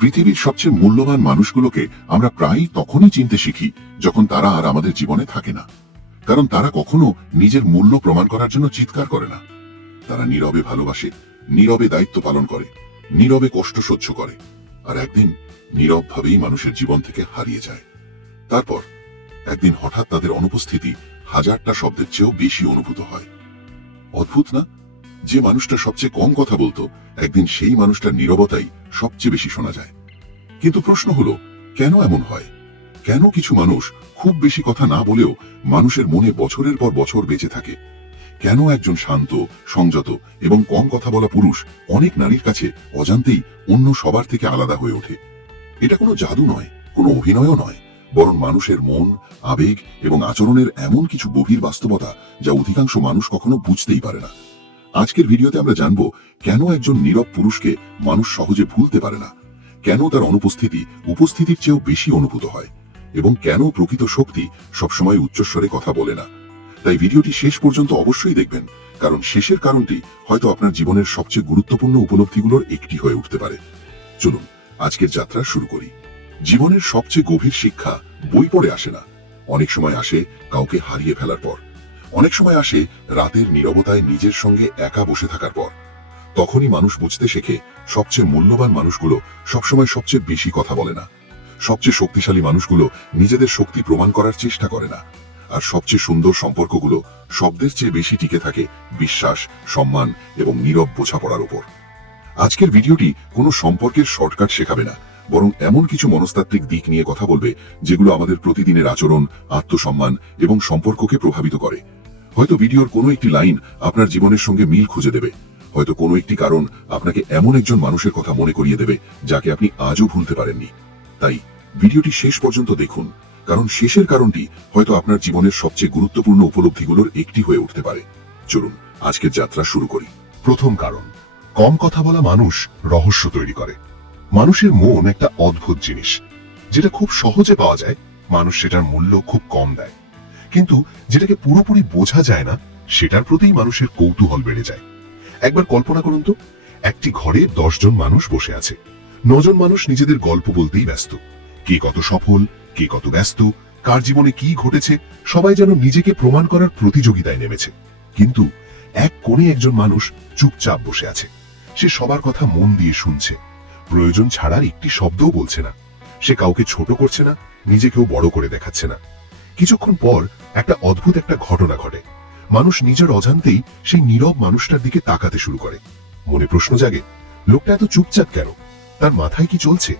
পৃথিবীর সবচেয়ে মূল্যবান মানুষগুলোকে আমরা প্রায়ই তখনই চিনতে শিখি যখন তারা আর আমাদের জীবনে থাকে না। কারণ তারা কখনো নিজের মূল্য প্রমাণ করার জন্য চিৎকার করে না। তারা নীরবে ভালোবাসে, নীরবে দায়িত্ব পালন করে, নীরবে কষ্ট সহ্য করে, আর একদিন নীরবভাবেই মানুষের জীবন থেকে হারিয়ে যায়। তারপর একদিন হঠাৎ তাদের অনুপস্থিতি হাজারটা শব্দের চেয়েও বেশি অনুভূত হয়। অদ্ভুত না? যে মানুষটা সবচেয়ে কম কথা বলতো, একদিন সেই মানুষটার নীরবতাই সবচেয়ে বেশি শোনা যায়। কিন্তু প্রশ্ন হলো, কেন এমন হয়? কেন কিছু মানুষ খুব বেশি কথা না বলেও মানুষের মনে বছরের পর বছর বেঁচে থাকে? কেন একজন শান্ত, সংযত এবং কম কথা বলা পুরুষ অনেক নারীর কাছে অজান্তেই অন্য সবার থেকে আলাদা হয়ে ওঠে? এটা কোনো জাদু নয়, কোনো অভিনয়ও নয়, বরং মানুষের মন, আবেগ এবং আচরণের এমন কিছু গভীর বাস্তবতা যা অধিকাংশ মানুষ কখনো বুঝতেই পারে না। আজকের ভিডিওতে আমরা জানব কেন একজন নীরব পুরুষকে মানুষ সহজে ভুলতে পারে না, কেন তার অনুপস্থিতি উপস্থিতির চেয়েও বেশি অনুভূত হয়, এবং কেন প্রকৃত শক্তি সবসময় উচ্চস্বরে কথা বলে না। তাই ভিডিওটি শেষ পর্যন্ত অবশ্যই দেখবেন, কারণ শেষের কারণটি হয়তো আপনার জীবনের সবচেয়ে গুরুত্বপূর্ণ উপলব্ধিগুলোর একটি হয়ে উঠতে পারে। চলুন আজকের যাত্রা শুরু করি। জীবনের সবচেয়ে গভীর শিক্ষা বই পড়ে আসে না, অনেক সময় আসে কাউকে হারিয়ে ফেলার পর, অনেক সময় আসে রাতের নীরবতায় নিজের সঙ্গে একা বসে থাকার পর। তখনই মানুষ বুঝতে শেখে সবচেয়ে মূল্যবান মানুষগুলো সবসময় সবচেয়ে বেশি কথা বলে না, সবচেয়ে শক্তিশালী মানুষগুলো নিজেদের শক্তি প্রমাণ করার চেষ্টা করে না, আর সবচেয়ে সুন্দর সম্পর্কগুলো শব্দের চেয়ে বেশি টিকে থাকে বিশ্বাস, সম্মান এবং নীরব বোঝাপড়ার উপর। আজকের ভিডিওটি কোনো সম্পর্কের শর্টকাট শেখাবে না, বরং এমন কিছু মনস্তাত্ত্বিক দিক নিয়ে কথা বলবে যেগুলো আমাদের প্রতিদিনের আচরণ, আত্মসম্মান এবং সম্পর্ককে প্রভাবিত করে। হয়তো ভিডিওর কোনো একটি লাইন আপনার জীবনের সঙ্গে মিল খুঁজে দেবে, হয়তো কোনো একটি কারণ আপনাকে এমন একজন মানুষের কথা মনে করিয়ে দেবে যাকে আপনি আজও ভুলতে পারেননি। তাই ভিডিওটি শেষ পর্যন্ত দেখুন, কারণ শেষের কারণটি হয়তো আপনার জীবনের সবচেয়ে গুরুত্বপূর্ণ উপলব্ধিগুলোর একটি হয়ে উঠতে পারে। চলুন আজকের যাত্রা শুরু করি। প্রথম কারণ, কম কথা বলা মানুষ রহস্য তৈরি করে। মানুষের মন একটা অদ্ভুত জিনিস, যেটা খুব সহজে পাওয়া যায়, মানুষ সেটার মূল্য খুব কম দেয়। কিন্তু যেটাকে পুরোপুরি বোঝা যায় না, সেটার প্রতিই মানুষের কৌতূহল বেড়ে যায়। একবার কল্পনা করুন তো, একটি ঘরে 10 জন মানুষ বসে আছে। 9 জন মানুষ নিজেদের গল্প বলতেই ব্যস্ত। কে কত সফল, কে কত ব্যস্ত, কার জীবনে কি ঘটেছে, সবাই যেন নিজেকে প্রমাণ করার প্রতিযোগিতায় নেমেছে। কিন্তু এক কোণে একজন মানুষ চুপচাপ বসে আছে। সে সবার কথা মন দিয়ে শুনছে, প্রয়োজন ছাড়া একটি শব্দও বলছে না। সে কাউকে ছোট করছে না, নিজেকেও বড় করে দেখাচ্ছে না। কিছুক্ষণ পর একটা অদ্ভুত একটা ঘটনা ঘটে। মানুষ নিজের অজান্তেই সেই নীরব মানুষটার দিকে তাকাতে শুরু করে। মনে প্রশ্ন জাগে, লোকটা এত চুপচাপ কেন? তার মাথায় কি চলছে?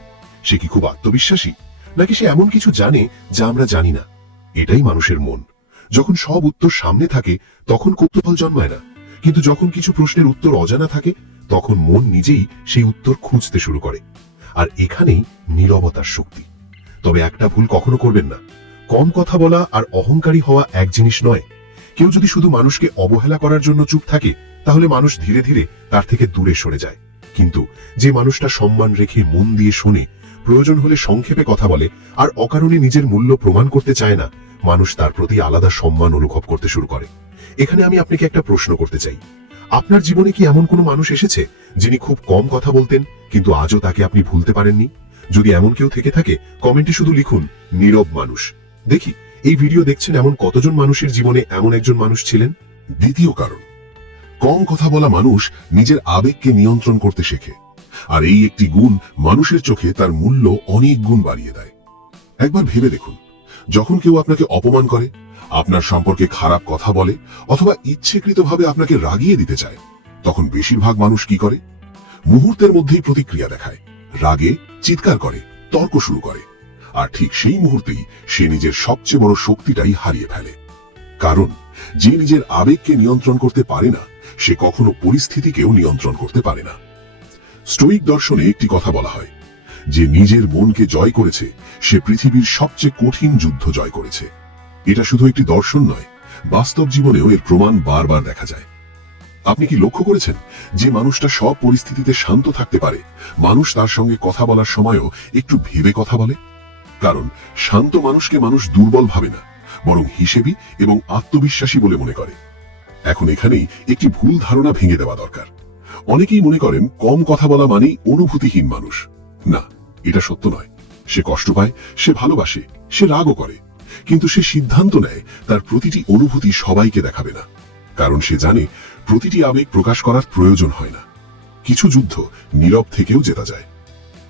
সে কি খুব আত্মবিশ্বাসী, নাকি সে এমন কিছু জানে যা আমরা জানি না? এটাই মানুষের মন। যখন সব উত্তর সামনে থাকে তখন কৌতূহল জন্মায় না, কিন্তু যখন কিছু প্রশ্নের উত্তর অজানা থাকে তখন মন নিজেই সেই উত্তর খুঁজতে শুরু করে। আর এখানেই নীরবতার শক্তি। তবে একটা ভুল কখনো করবেন না, কম কথা বলা আর অহংকারী হওয়া এক জিনিস নয়। কেউ যদি শুধু মানুষকে অবহেলা করার জন্য চুপ থাকে, তাহলে মানুষ ধীরে ধীরে তার থেকে দূরে সরে যায়। কিন্তু যে মানুষটা সম্মান রেখে মন দিয়ে শোনে, প্রয়োজন হলে সংক্ষেপে কথা বলে, আর অকারণে নিজের মূল্য প্রমাণ করতে চায় না, মানুষ তার প্রতি আলাদা সম্মান অনুভব করতে শুরু করে। এখানে আমি আপনাকে একটা প্রশ্ন করতে চাই, আপনার জীবনে কি এমন কোনো মানুষ এসেছে যিনি খুব কম কথা বলতেন, কিন্তু আজও তাকে আপনি ভুলতে পারেননি? যদি এমন কেউ থেকে থাকে, কমেন্টে শুধু লিখুন নীরব মানুষ। দেখি এই ভিডিও দেখছেন এমন কতজন মানুষের জীবনে এমন একজন মানুষ ছিলেন। দ্বিতীয় কারণ, কম কথা বলা মানুষ নিজের আবেগকে নিয়ন্ত্রণ করতে শেখে, আর এই একটি গুণ মানুষের চোখে তার মূল্য অনেক গুণ বাড়িয়ে দেয়। একবার ভেবে দেখুন, যখন কেউ আপনাকে অপমান করে, আপনার সম্পর্কে খারাপ কথা বলে, অথবা ইচ্ছেকৃতভাবে আপনাকে রাগিয়ে দিতে চায়, তখন বেশিরভাগ মানুষ কি করে? মুহূর্তের মধ্যেই প্রতিক্রিয়া দেখায়, রাগে চিৎকার করে, তর্ক শুরু করে। আর ঠিক সেই মুহূর্তেই সে নিজের সবচেয়ে বড় শক্তিটাই হারিয়ে ফেলে। কারণ যে নিজের আবেগকে নিয়ন্ত্রণ করতে পারে না, সে কখনো পরিস্থিতিকেও নিয়ন্ত্রণ করতে পারে না। স্টোয়িক দর্শনে একটি কথা বলা হয়, যে নিজের মনকে জয় করেছে সে পৃথিবীর সবচেয়ে কঠিন যুদ্ধ জয় করেছে। এটা শুধু একটি দর্শন নয়, বাস্তব জীবনেও এর প্রমাণ বারবার দেখা যায়। আপনি কি লক্ষ্য করেছেন, যে মানুষটা সব পরিস্থিতিতে শান্ত থাকতে পারে, মানুষ তার সঙ্গে কথা বলার সময়ও একটু ভেবে কথা বলে? কারণ শান্ত মানুষকে মানুষ দুর্বল ভাবে না, বরং হিসেবি এবং আত্মবিশ্বাসী বলে মনে করে। এখন এখানেই একটি ভুল ধারণা ভেঙে দেওয়া দরকার। অনেকেই মনে করেন কম কথা বলা মানেই অনুভূতিহীন মানুষ। না, এটা সত্য নয়। সে কষ্ট পায়, সে ভালোবাসে, সে রাগও করে, কিন্তু সে সিদ্ধান্ত নেয় তার প্রতিটি অনুভূতি সবাইকে দেখাবে না, কারণ সে জানে প্রতিটি আবেগ প্রকাশ করার প্রয়োজন হয় না। কিছু যুদ্ধ নীরব থেকেও জেতা যায়।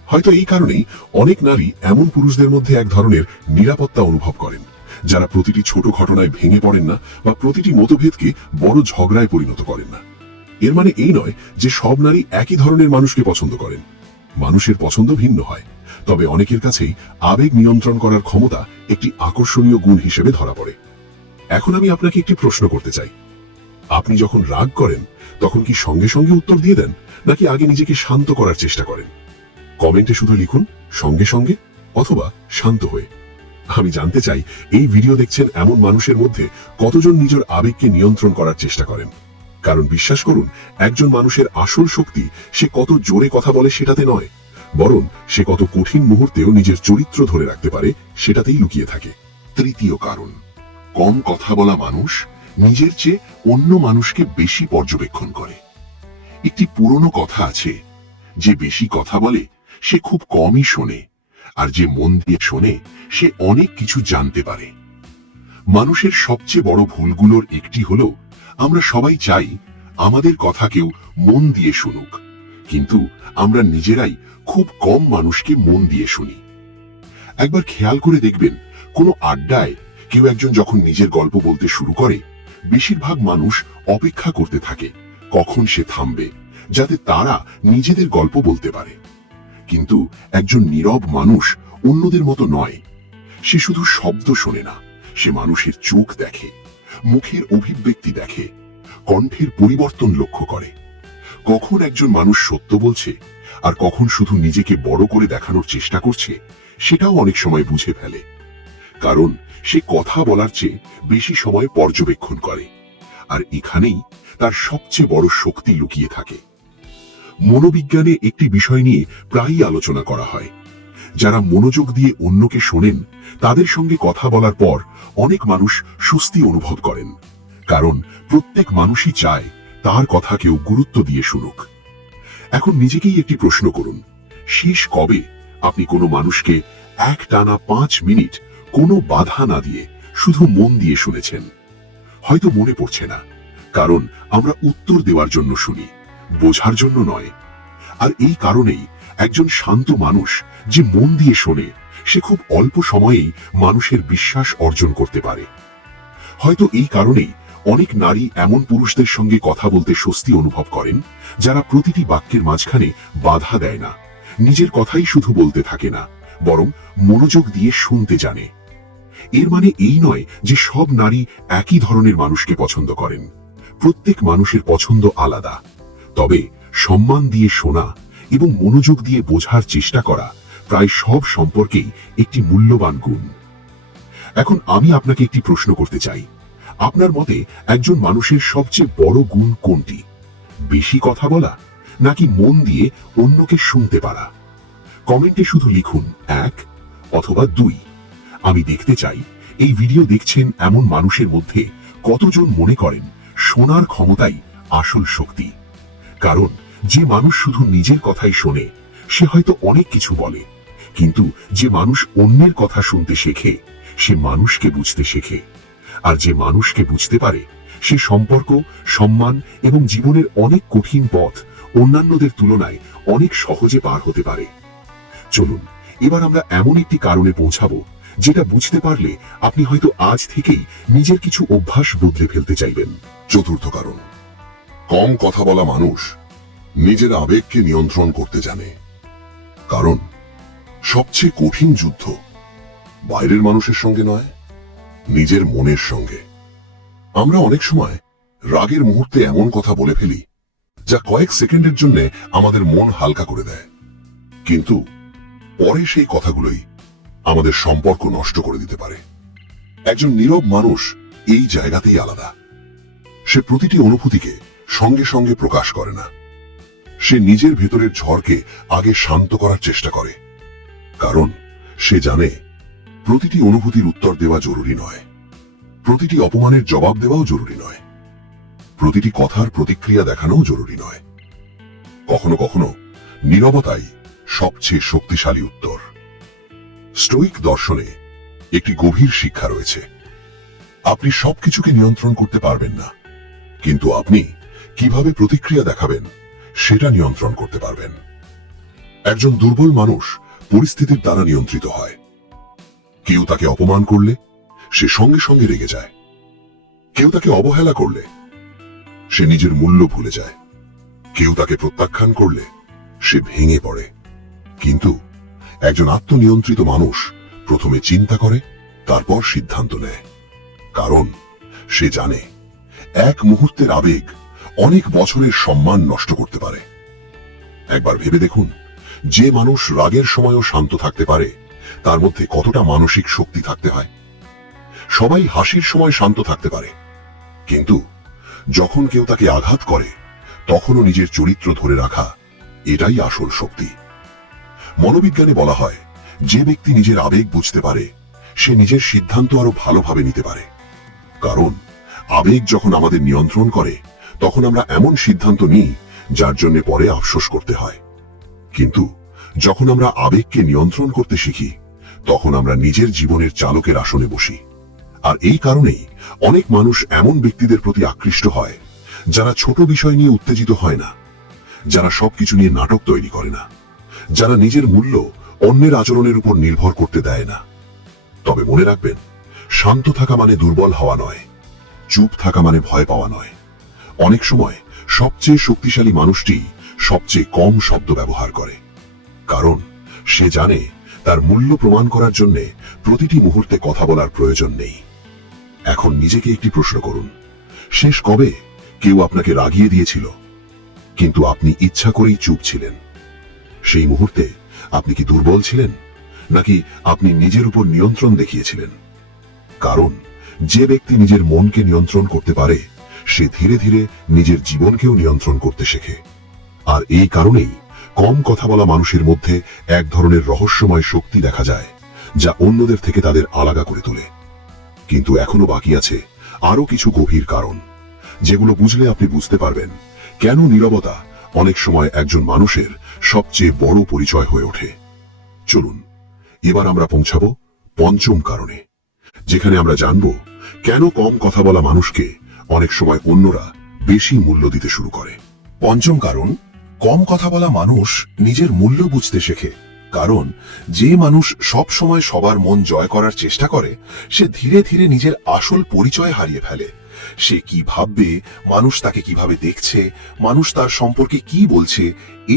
হয়তো এই কারণেই অনেক নারী এমন পুরুষদের মধ্যে এক ধরনের নিরাপত্তা অনুভব করেন, যারা প্রতিটি ছোট ঘটনায় ভেঙে পড়েন না বা প্রতিটি মতভেদকে বড় ঝগড়ায় পরিণত করেন না। এর মানে এই নয় যে সব নারী একই ধরনের মানুষকে পছন্দ করেন। মানুষের পছন্দ ভিন্ন হয়, তবে অনেকের কাছেই আবেগ নিয়ন্ত্রণ করার ক্ষমতা একটি আকর্ষণীয় গুণ হিসেবে ধরা পড়ে। এখন আমি আপনাকে একটি প্রশ্ন করতে চাই। আপনি যখন রাগ করেন তখন কি সঙ্গে সঙ্গে উত্তর দিয়ে দেন, নাকি আগে নিজেকে শান্ত করার চেষ্টা করেন? কমেন্টে শুধু লিখুন সঙ্গে সঙ্গে অথবা শান্ত হয়ে। আমি জানতে চাই এই ভিডিও দেখছেন এমন মানুষের মধ্যে কতজন নিজের আবেগকে নিয়ন্ত্রণ করার চেষ্টা করেন। কারণ বিশ্বাস করুন, একজন মানুষের আসল শক্তি সে কত জোরে কথা বলে সেটাতে নয়, বরং সে কত কঠিন মুহূর্তেও নিজের চরিত্র ধরে রাখতে পারে সেটাতেই লুকিয়ে থাকে। তৃতীয় কারণ, কম কথা বলা মানুষ নিজের চেয়ে অন্য মানুষকে বেশি পর্যবেক্ষণ করে। একটি পুরনো কথা আছে, যে বেশি কথা বলে সে খুব কমই শোনে, আর যে মন দিয়ে শোনে সে অনেক কিছু জানতে পারে। মানুষের সবচেয়ে বড় ভুলগুলোর একটি হলো আমরা সবাই চাই আমাদের কথা কেউ মন দিয়ে শুনুক, কিন্তু আমরা নিজেরাই খুব কম মানুষকে মন দিয়ে শুনি। একবার খেয়াল করে দেখবেন, কোনো আড্ডায় কেউ একজন যখন নিজের গল্প বলতে শুরু করে, বেশিরভাগ মানুষ অপেক্ষা করতে থাকে কখন সে থামবে, যাতে তারা নিজেদের গল্প বলতে পারে। কিন্তু একজন নীরব মানুষ অন্যদের মতো নয়। সে শুধু শব্দ শোনে না, সে মানুষের চোখ দেখে, মুখের অভিব্যক্তি দেখে, কণ্ঠের পরিবর্তন লক্ষ্য করে। কখন একজন মানুষ সত্য বলছে আর কখন শুধু নিজেকে বড় করে দেখানোর চেষ্টা করছে, সেটাও অনেক সময় বুঝে ফেলে। কারণ সে কথা বলার চেয়ে বেশি সময় পর্যবেক্ষণ করে, আর এখানেই তার সবচেয়ে বড় শক্তি লুকিয়ে থাকে। মনোবিজ্ঞানে একটি বিষয় নিয়ে প্রায়ই আলোচনা করা হয়। যারা মনোযোগ দিয়ে অন্যকে শোনেন, তাদের সঙ্গে কথা বলার পর অনেক মানুষ স্বস্তি অনুভব করেন, কারণ প্রত্যেক মানুষই চায় তার কথা কেউ গুরুত্ব দিয়ে শুনুক। এখন নিজেকেই একটি প্রশ্ন করুন, শেষ কবে আপনি কোনো মানুষকে একটানা 5 মিনিট কোনো বাধা না দিয়ে শুধু মন দিয়ে শুনেছেন? হয়তো মনে পড়ছে না, কারণ আমরা উত্তর দেওয়ার জন্য শুনি, বোঝার জন্য নয়। আর এই কারণেই একজন শান্ত মানুষ যে মন দিয়ে শোনে, সে খুব অল্প সময়েই মানুষের বিশ্বাস অর্জন করতে পারে। হয়তো এই কারণেই অনেক নারী এমন পুরুষদের সঙ্গে কথা বলতে স্বস্তি অনুভব করেন, যারা প্রতিটি বাক্যের মাঝখানে বাধা দেয় না, নিজের কথাই শুধু বলতে থাকে না, বরং মনোযোগ দিয়ে শুনতে জানে। এর মানে এই নয় যে সব নারী একই ধরনের মানুষকে পছন্দ করেন। প্রত্যেক মানুষের পছন্দ আলাদা। তবে সম্মান দিয়ে শোনা এবং মনোযোগ দিয়ে বোঝার চেষ্টা করা প্রায় সব সম্পর্কেই একটি মূল্যবান গুণ। এখন আমি আপনাকে একটি প্রশ্ন করতে চাই, আপনার মতে একজন মানুষের সবচেয়ে বড় গুণ কোনটি? বেশি কথা বলা, নাকি মন দিয়ে অন্যকে শুনতে পারা? কমেন্টে শুধু লিখুন 1 অথবা 2। আমি দেখতে চাই এই ভিডিও দেখছেন এমন মানুষের মধ্যে কতজন মনে করেন শোনার ক্ষমতাই আসল শক্তি। কারণ যে মানুষ শুধু নিজের কথাই শোনে, সে হয়তো অনেক কিছু বলে, কিন্তু যে মানুষ অন্যের কথা শুনতে শেখে, সে মানুষকে বুঝতে শেখে। আর যে মানুষকে বুঝতে পারে, সে সম্পর্ক, সম্মান এবং জীবনের অনেক কঠিন পথ অন্যান্যদের তুলনায় অনেক সহজে পার হতে পারে। চলুন এবার আমরা এমন একটি কারণে পৌঁছাবো, যেটা বুঝতে পারলে আপনি হয়তো আজ থেকেই নিজের কিছু অভ্যাস বদলে ফেলতে চাইবেন। চতুর্থ কারণ, কম কথা বলা মানুষ নিজের আবেগকে নিয়ন্ত্রণ করতে জানে। কারণ সবচেয়ে কঠিন যুদ্ধ বাইরের মানুষের সঙ্গে নয়, নিজের মনের সঙ্গে। আমরা অনেক সময় রাগের মুহূর্তে এমন কথা বলে ফেলি যা কয়েক সেকেন্ডের জন্য আমাদের মন হালকা করে দেয়, কিন্তু পরে সেই কথাগুলোই আমাদের সম্পর্ক নষ্ট করে দিতে পারে। একজন নীরব মানুষ এই জায়গাতেই আলাদা। সে প্রতিটি অনুভূতিকে সঙ্গে সঙ্গে প্রকাশ করে না। সে নিজের ভেতরের ঝড়কে আগে শান্ত করার চেষ্টা করে, কারণ সে জানে প্রতিটি অনুভূতির উত্তর দেওয়া জরুরি নয়, প্রতিটি অপমানের জবাব দেওয়াও জরুরি নয়, প্রতিটি কথার প্রতিক্রিয়া দেখানোও জরুরি নয়। কখনো কখনো নীরবতাই সবচেয়ে শক্তিশালী উত্তর। স্টোইক দর্শনে একটি গভীর শিক্ষা রয়েছে। আপনি সবকিছুকে নিয়ন্ত্রণ করতে পারবেন না, কিন্তু আপনি কিভাবে প্রতিক্রিয়া দেখাবেন সেটা নিয়ন্ত্রণ করতে পারবেন। একজন দুর্বল মানুষ পরিস্থিতির দ্বারা নিয়ন্ত্রিত হয়। কেউ তাকে অপমান করলে সে সঙ্গে সঙ্গে রেগে যায়। কেউ তাকে অবহেলা করলে সে নিজের মূল্য ভুলে যায়। কেউ তাকে প্রত্যাখ্যান করলে সে ভেঙে পড়ে। কিন্তু একজন আত্মনিয়ন্ত্রিত মানুষ প্রথমে চিন্তা করে, তারপর সিদ্ধান্ত নেয়। কারণ সে জানে এক মুহূর্তের আবেগ অনেক বছরের সম্মান নষ্ট করতে পারে। একবার ভেবে দেখুন, যে মানুষ রাগের সময়ও শান্ত থাকতে পারে তার মধ্যে কতটা মানসিক শক্তি থাকতে হয়। সবাই হাসির সময় শান্ত থাকতে পারে, কিন্তু যখন কেউ তাকে আঘাত করে তখনও নিজের চরিত্র ধরে রাখা, এটাই আসল শক্তি। মনোবিজ্ঞানে বলা হয়, যে ব্যক্তি নিজের আবেগ বুঝতে পারে সে নিজের সিদ্ধান্ত আরো ভালোভাবে নিতে পারে। কারণ আবেগ যখন আমাদের নিয়ন্ত্রণ করে তখন আমরা এমন সিদ্ধান্ত নিই যার জন্য পরে আফসোস করতে হয়। কিন্তু যখন আমরা আবেগকে নিয়ন্ত্রণ করতে শিখি তখন আমরা নিজের জীবনের চালকের আসনে বসি। আর এই কারণেই অনেক মানুষ এমন ব্যক্তিদের প্রতি আকৃষ্ট হয় যারা ছোট বিষয় নিয়ে উত্তেজিত হয় না, যারা সবকিছু নিয়ে নাটক তৈরি করে না, যারা নিজের মূল্য অন্যের আচরণের উপর নির্ভর করতে দেয় না। তবে মনে রাখবেন, শান্ত থাকা মানে দুর্বল হওয়া নয়, চুপ থাকা মানে ভয় পাওয়া নয়। অনেক সময় সবচেয়ে শক্তিশালী মানুষটি সবচেয়ে কম শব্দ ব্যবহার করে, কারণ সে জানে তার মূল্য প্রমাণ করার জন্য প্রতিটি মুহূর্তে কথা বলার প্রয়োজন নেই। এখন নিজেকে একটি প্রশ্ন করুন, শেষ কবে কেউ আপনাকে রাগিয়ে দিয়েছিল কিন্তু আপনি ইচ্ছা করেই চুপ ছিলেন? সেই মুহূর্তে আপনি কি দুর্বল ছিলেন, নাকি আপনি নিজের উপর নিয়ন্ত্রণ দেখিয়েছিলেন? কারণ যে ব্যক্তি নিজের মনকে নিয়ন্ত্রণ করতে পারে সে ধীরে ধীরে নিজের জীবনকেও নিয়ন্ত্রণ করতে শেখে। আর এই কারণেই কম কথা বলা মানুষের মধ্যে এক ধরনের রহস্যময় শক্তি দেখা যায়, যা অন্যদের থেকে তাদের আলাদা করে তোলে। কিন্তু এখনো বাকি আছে আরো কিছু গভীর কারণ, যেগুলো বুঝলে আপনি বুঝতে পারবেন কেন নীরবতা অনেক সময় একজন মানুষের সবচেয়ে বড় পরিচয় হয়ে ওঠে। চলুন এবার আমরা পৌঁছাবো পঞ্চম কারণে, যেখানে আমরা জানব কেন কম কথা বলা মানুষকে অনেক সময় অন্যরা বেশি মূল্য দিতে শুরু করে। পঞ্চম কারণ, কম কথা বলা মানুষ নিজের মূল্য বুঝতে শেখে। কারণ যে মানুষ সব সময় সবার মন জয় করার চেষ্টা করে সে ধীরে ধীরে নিজের আসল পরিচয় হারিয়ে ফেলে। সে কি ভাববে, মানুষ তাকে কিভাবে দেখছে, মানুষ তার সম্পর্কে কি বলছে,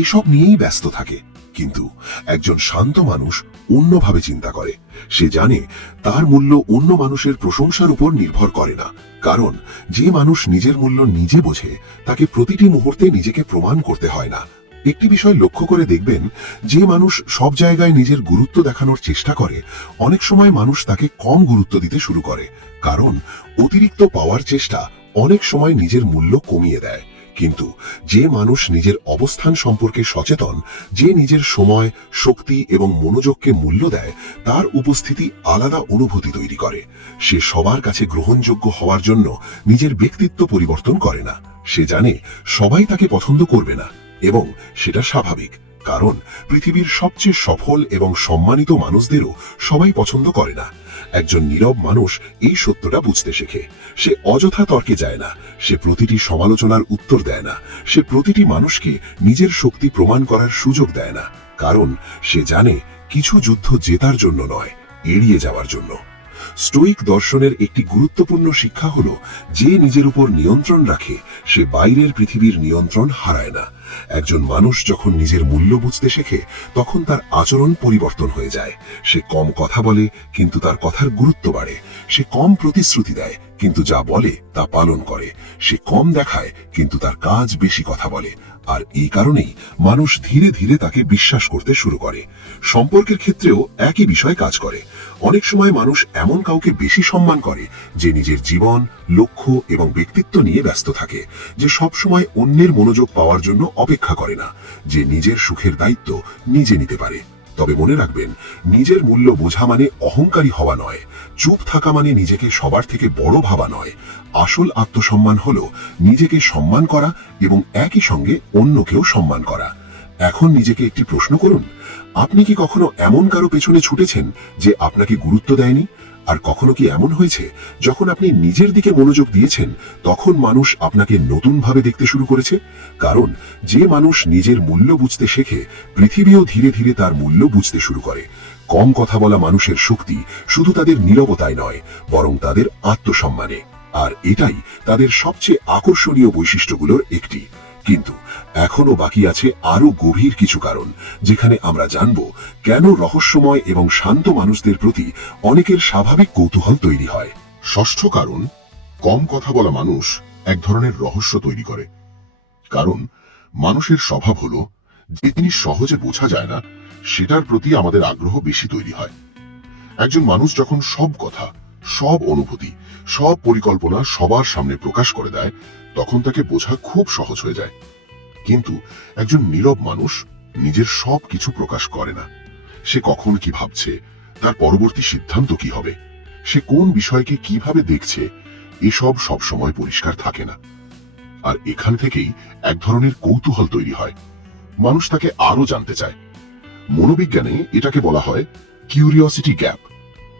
এসব নিয়েই ব্যস্ত থাকে। কিন্তু একজন শান্ত মানুষ অন্যভাবে চিন্তা করে। সে জানে তার মূল্য অন্য মানুষের প্রশংসার উপর নির্ভর করে না। কারণ যে মানুষ নিজের মূল্য নিজে বোঝে তাকে প্রতিটি মুহূর্তে নিজেকে প্রমাণ করতে হয় না। একটি বিষয় লক্ষ্য করে দেখবেন, যে মানুষ সব জায়গায় নিজের গুরুত্ব দেখানোর চেষ্টা করে অনেক সময় মানুষ তাকে কম গুরুত্ব দিতে শুরু করে। কারণ অতিরিক্ত পাওয়ার চেষ্টা অনেক সময় নিজের মূল্য কমিয়ে দেয়। কিন্তু যে মানুষ নিজের অবস্থান সম্পর্কে সচেতন, যে নিজের সময়, শক্তি এবং মনোযোগকে মূল্য দেয়, তার উপস্থিতি আলাদা অনুভূতি তৈরি করে। সে সবার কাছে গ্রহণযোগ্য হওয়ার জন্য নিজের ব্যক্তিত্ব পরিবর্তন করে না। সে জানে সবাই তাকে পছন্দ করবে না, এবং সেটা স্বাভাবিক। কারণ পৃথিবীর সবচেয়ে সফল এবং সম্মানিত মানুষদেরও সবাই পছন্দ করে না। একজন নীরব মানুষ এই সত্যটা বুঝতে শেখে। সে অযথা তর্কে যায় না, সে প্রতিটি সমালোচনার উত্তর দেয় না, সে প্রতিটি মানুষকে নিজের শক্তি প্রমাণ করার সুযোগ দেয় না। কারণ সে জানে কিছু যুদ্ধ জেতার জন্য নয়, এড়িয়ে যাওয়ার জন্য। স্টোইক দর্শনের একটি গুরুত্বপূর্ণ শিক্ষা হল, যে নিজের উপর নিয়ন্ত্রণ রাখে সে বাইরের পৃথিবীর নিয়ন্ত্রণ হারায় না। একজন মানুষ যখন নিজের মূল্য বুঝতে শেখে তখন তার আচরণ পরিবর্তন হয়ে যায়। সে কম কথা বলে কিন্তু তার কথার গুরুত্ব বাড়ে। সে কম প্রতিশ্রুতি দেয় কিন্তু যা বলে তা পালন করে। সে কম দেখায় কিন্তু তার কাজ বেশি কথা বলে। আর এই কারণেই মানুষ ধীরে ধীরে তাকে বিশ্বাস করতে শুরু করে। সম্পর্কের ক্ষেত্রেও একই বিষয় কাজ করে। অনেক সময় মানুষ এমন কাউকে বেশি সম্মান করে যে নিজের জীবন, লক্ষ্য এবং ব্যক্তিত্ব নিয়ে ব্যস্ত থাকে, যে সব সময় অন্যের মনোযোগ পাওয়ার জন্য অপেক্ষা করে না, যে নিজের সুখের দায়িত্ব নিজে নিতে পারে। তবে মনে রাখবেন, নিজের মূল্য বোঝা মানে অহংকারী হওয়া নয়, চুপ থাকা মানে নিজেকে সবার থেকে বড় ভাবা নয়। আসল আত্মসম্মান হলো নিজেকে সম্মান করা এবং একই সঙ্গে অন্যকেও সম্মান করা। এখন নিজেকে একটি প্রশ্ন করুন, আপনি কি কখনো এমন কারো পেছনে ছুটেছেন যে আপনাকে গুরুত্ব দেয়নি? আর কখনো কি এমন হয়েছে যখন আপনি নিজের দিকে মনোযোগ দিয়েছেন তখন মানুষ আপনাকে নতুনভাবে দেখতে শুরু করেছে? কারণ যে মানুষ নিজের মূল্য বুঝতে শেখে, পৃথিবীও ধীরে ধীরে তার মূল্য বুঝতে শুরু করে। কম কথা বলা মানুষের শক্তি শুধু তাদের নীরবতায় নয়, বরং তাদের আত্মসম্মানে। আর এটাই তাদের সবচেয়ে আকর্ষণীয় বৈশিষ্ট্যগুলোর একটি। কিন্তু এখনো বাকি আছে আরো গভীর কিছু কারণ, যেখানে আমরা জানব কেন রহস্যময় এবং শান্ত মানুষদের প্রতি অনেকের স্বাভাবিক কৌতূহল তৈরি হয়। ষষ্ঠ কারণ, কম কথা বলা মানুষ এক ধরনের রহস্য তৈরি করে। কারণ মানুষের স্বভাব হলো যে জিনিস সহজে বোঝা যায় না সেটার প্রতি আমাদের আগ্রহ বেশি তৈরি হয়। একজন মানুষ যখন সব কথা, সব অনুভূতি, সব পরিকল্পনা সবার সামনে প্রকাশ করে দেয় তখন তাকে বোঝা খুব সহজ হয়ে যায়। কিন্তু একজন নীরব মানুষ নিজের সব কিছু প্রকাশ করে না। সে কখন কি ভাবছে, তার পরবর্তী সিদ্ধান্ত কি হবে, সে কোন বিষয়কে কিভাবে দেখছে, এসব সব সময় পরিষ্কার থাকে না। আর এখান থেকেই এক ধরনের কৌতূহল তৈরি হয়। মানুষ তাকে আরো জানতে চায়। মনোবিজ্ঞানে এটাকে বলা হয় কিউরিওসিটি গ্যাপ।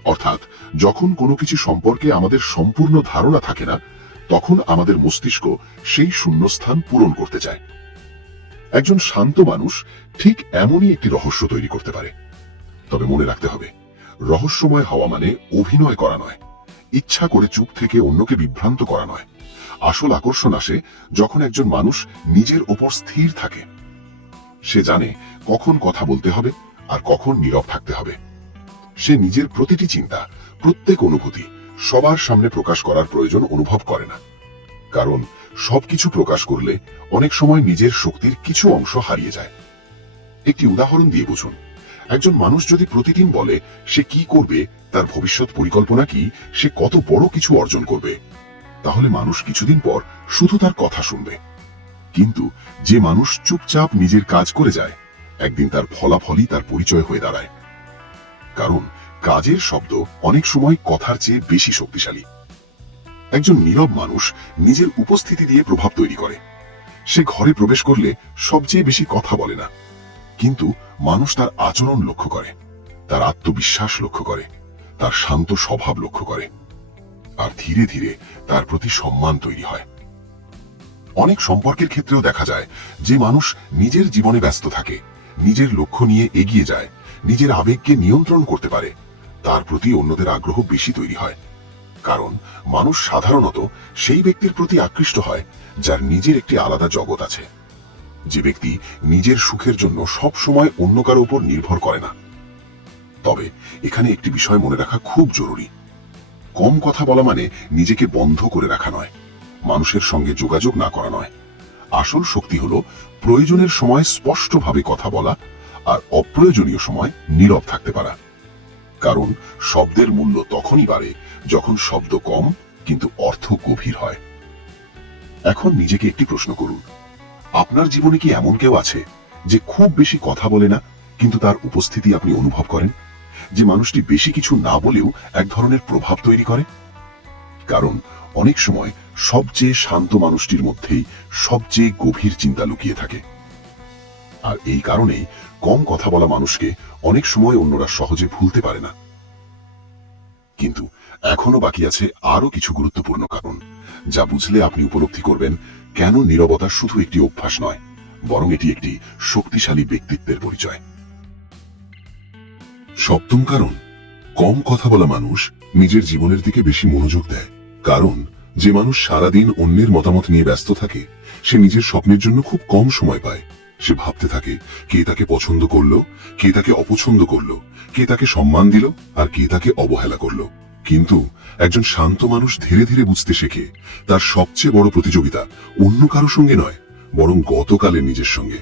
অর্থাৎ যখন কোনো কিছু সম্পর্কে আমাদের সম্পূর্ণ ধারণা থাকে না তখন আমাদের মস্তিষ্ক সেই শূন্যস্থান পূরণ করতে চায়। একজন শান্ত মানুষ ঠিক এমনই একটি রহস্য তৈরি করতে পারে। তবে মনে রাখতে হবে, রহস্যময় হওয়া মানে অভিনয় করা নয়, ইচ্ছা করে চুপ থেকে অন্যকে বিভ্রান্ত করা নয়। আসল আকর্ষণ আসে যখন একজন মানুষ নিজের ওপর স্থির থাকে। সে জানে কখন কথা বলতে হবে আর কখন নীরব থাকতে হবে। সে নিজের প্রতিটি চিন্তা, প্রত্যেক অনুভূতি সবার সামনে প্রকাশ করার প্রয়োজন অনুভব করে না। কারণ সবকিছু প্রকাশ করলে অনেক সময় নিজের শক্তির কিছু অংশ হারিয়ে যায়। একটি উদাহরণ দিয়ে বুঝুন, একজন মানুষ যদি প্রতিদিন বলে সে কি করবে, তার ভবিষ্যৎ পরিকল্পনা কি, সে কত বড় কিছু অর্জন করবে, তাহলে মানুষ কিছুদিন পর শুধু তার কথা শুনবে। কিন্তু যে মানুষ চুপচাপ নিজের কাজ করে যায়, একদিন তার ফলাফলই তার পরিচয় হয়ে দাঁড়ায়। কারণ কাজের শব্দ অনেক সময় কথার চেয়ে বেশি শক্তিশালী। একজন নীরব মানুষ নিজের উপস্থিতি দিয়ে প্রভাব তৈরি করে। সে ঘরে প্রবেশ করলে সবচেয়ে বেশি কথা বলে না, কিন্তু মানুষ তার আচরণ লক্ষ্য করে, তার আত্মবিশ্বাস লক্ষ্য করে, তার শান্ত স্বভাব লক্ষ্য করে। আর ধীরে ধীরে তার প্রতি সম্মান তৈরি হয়। অনেক সম্পর্কের ক্ষেত্রেও দেখা যায় যে মানুষ নিজের জীবনে ব্যস্ত থাকে, নিজের লক্ষ্য নিয়ে এগিয়ে যায়, নিজের আবেগকে নিয়ন্ত্রণ করতে পারে, তার প্রতি অন্যদের আগ্রহ বেশি তৈরি হয়। কারণ মানুষ সাধারণত সেই ব্যক্তির প্রতি আকৃষ্ট হয় যার নিজের একটি আলাদা জগৎ আছে, যে ব্যক্তি নিজের সুখের জন্য সব সময় অন্য কারো উপর নির্ভর করে না। তবে এখানে একটি বিষয় মনে রাখা খুব জরুরি। কম কথা বলা মানে নিজেকে বন্ধ করে রাখা নয়, মানুষের সঙ্গে যোগাযোগ না করা নয়। আসল শক্তি হলো প্রয়োজনের সময় স্পষ্টভাবে কথা বলা আর অপ্রয়োজনীয় সময় নীরব থাকতে পারা। কারণ শব্দের মূল্য তখনই বাড়ে যখন শব্দ কম কিন্তু অর্থ গভীর হয়। এখন নিজেকে একটি প্রশ্ন করুন, আপনার জীবনে কি এমন কেউ আছে যে খুব বেশি কথা বলে না কিন্তু তার উপস্থিতি আপনি অনুভব করেন? যে মানুষটি বেশি কিছু না বলেও এক ধরনের প্রভাব তৈরি করে? কারণ অনেক সময় সবচেয়ে শান্ত মানুষটির মধ্যেই সবচেয়ে গভীর চিন্তা লুকিয়ে থাকে। আর এই কারণেই কম কথা বলা মানুষকে অনেক সময় অন্যরা সহজে ভুলতে পারে না। কিন্তু এখনো বাকি আছে আরো কিছু গুরুত্বপূর্ণ কারণ, যা বুঝলে আপনি উপলব্ধি করবেন কেন নীরবতা শুধু একটি অভ্যাস নয়, বরং এটি একটি শক্তিশালী ব্যক্তিত্বের পরিচয়। সপ্তম কারণ, কম কথা বলা মানুষ নিজের জীবনের দিকে বেশি মনোযোগ দেয়। কারণ যে মানুষ সারাদিন অন্যের মতামত নিয়ে ব্যস্ত থাকে সে নিজের স্বপ্নের জন্য খুব কম সময় পায়। সে ভাবতে থাকে কে তাকে পছন্দ করলো, কে তাকে অপছন্দ করলো, কে তাকে সম্মান দিল আর কে তাকে অবহেলা করলো। কিন্তু একজন শান্ত মানুষ ধীরে ধীরে বুঝতে শেখে তার সবচেয়ে বড় প্রতিযোগিতা অন্য কারো সঙ্গে নয়, বরং গতকালের নিজের সঙ্গে।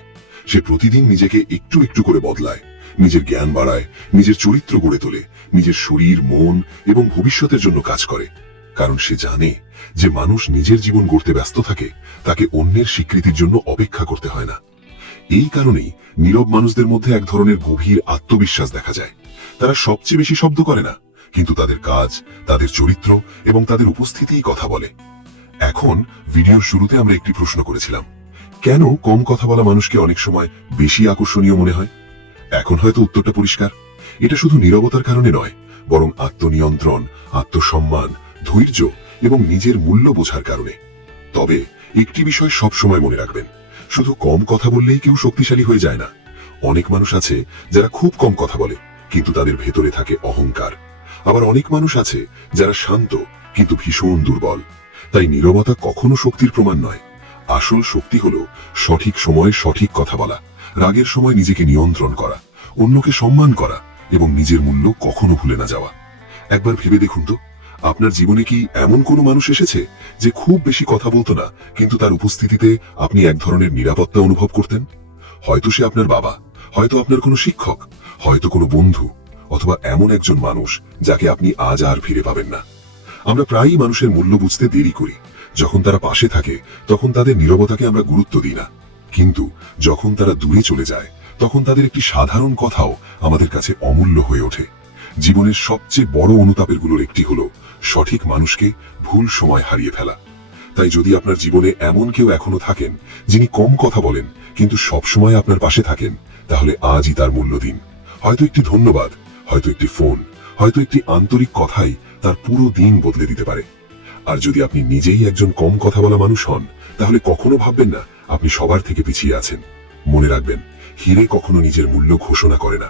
সে প্রতিদিন নিজেকে একটু একটু করে বদলায়, নিজের জ্ঞান বাড়ায়, নিজের চরিত্র গড়ে তোলে, নিজের শরীর, মন এবং ভবিষ্যতের জন্য কাজ করে। কারণ সে জানে যে মানুষ নিজের জীবন গড়তে ব্যস্ত থাকে, তাকে অন্যের স্বীকৃতির জন্য অপেক্ষা করতে হয় না। এই কারণেই নীরব মানুষদের মধ্যে এক ধরনের গভীর আত্মবিশ্বাস দেখা যায়। তারা সবচেয়ে বেশি শব্দ করে না, কিন্তু তাদের কাজ, তাদের চরিত্র এবং তাদের উপস্থিতিই কথা বলে। এখন ভিডিওর শুরুতে আমরা একটি প্রশ্ন করেছিলাম, কেন কম কথা বলা মানুষকে অনেক সময় বেশি আকর্ষণীয় মনে হয়? এখন হয়তো উত্তরটা পরিষ্কার। এটা শুধু নীরবতার কারণে নয়, বরং আত্মনিয়ন্ত্রণ, আত্মসম্মান, ধৈর্য এবং নিজের মূল্য বোঝার কারণে। তবে একটি বিষয় সব সময় মনে রাখবেন, শুধু কম কথা বললেই কেউ শক্তিশালী হয়ে যায় না। অনেক মানুষ আছে যারা খুব কম কথা বলে, কিন্তু তাদের ভেতরে থাকে অহংকার। আবার অনেক মানুষ আছে যারা শান্ত কিন্তু ভীষণ দুর্বল। তাই নীরবতা কখনো শক্তির প্রমাণ নয়। আসল শক্তি হলো সঠিক সময়ে সঠিক কথা বলা, রাগের সময় নিজেকে নিয়ন্ত্রণ করা, অন্যকে সম্মান করা এবং নিজের মূল্য কখনো ভুলে না যাওয়া। একবার ভেবে দেখুন তো, আপনার জীবনে কি এমন কোনো মানুষ এসেছে যে খুব বেশি কথা বলতো না, কিন্তু তার উপস্থিতিতে আপনি এক ধরনের নিরাপত্তা অনুভব করতেন? হয়তো সে আপনার বাবা, হয়তো আপনার কোনো শিক্ষক, হয়তো কোনো বন্ধু, অথবা এমন একজন মানুষ যাকে আপনি আজ আর ফিরে পাবেন না। আমরা প্রায়ই মানুষের মূল্য বুঝতে দেরি করি। যখন তারা পাশে থাকে তখন তাদের নীরবতাকে আমরা গুরুত্ব দিই না, কিন্তু যখন তারা দূরে চলে যায় তখন তাদের একটি সাধারণ কথাও আমাদের কাছে অমূল্য হয়ে ওঠে। জীবনের সবচেয়ে বড় অনুতাপের গুলোর একটি হলো সঠিক মানুষকে ভুল সময় হারিয়ে ফেলা। তাই যদি আপনার জীবনে এমন কেউ এখনো থাকেন যিনি কম কথা বলেন কিন্তু সব সময় আপনার পাশে থাকেন, তাহলে আজই তার মূল্য দিন। হয়তো একটি ধন্যবাদ, হয়তো একটি ফোন, হয়তো একটি আন্তরিক কথাই তার পুরো দিন বদলে দিতে পারে। আর যদি আপনি নিজেই একজন কম কথা বলা মানুষ হন, তাহলে কখনো ভাববেন না আপনি সবার থেকে পিছিয়ে আছেন। মনে রাখবেন, হিরে কখনো নিজের মূল্য ঘোষণা করে না,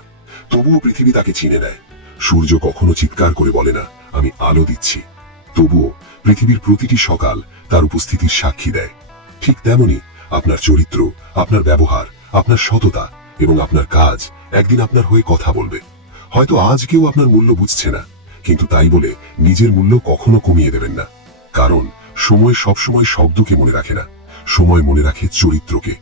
তবুও পৃথিবী তাকে চিনে নেয়। সূর্য কখনো চিৎকার করে বলে না আমি আলো দিচ্ছি, তবুও পৃথিবীর প্রতিটি সকাল তার উপস্থিতির সাক্ষী দেয়। ঠিক তেমনি আপনার চরিত্র, আপনার ব্যবহার, আপনার সততা এবং আপনার কাজ একদিন আপনার হয়ে কথা বলবে। হয়তো আজ কেউ আপনার মূল্য বুঝছে না, কিন্তু তাই বলে নিজের মূল্য কখনো কমিয়ে দেবেন না। কারণ সময় সবসময় শব্দকে মনে রাখে না, সময় মনে রাখে চরিত্রকে।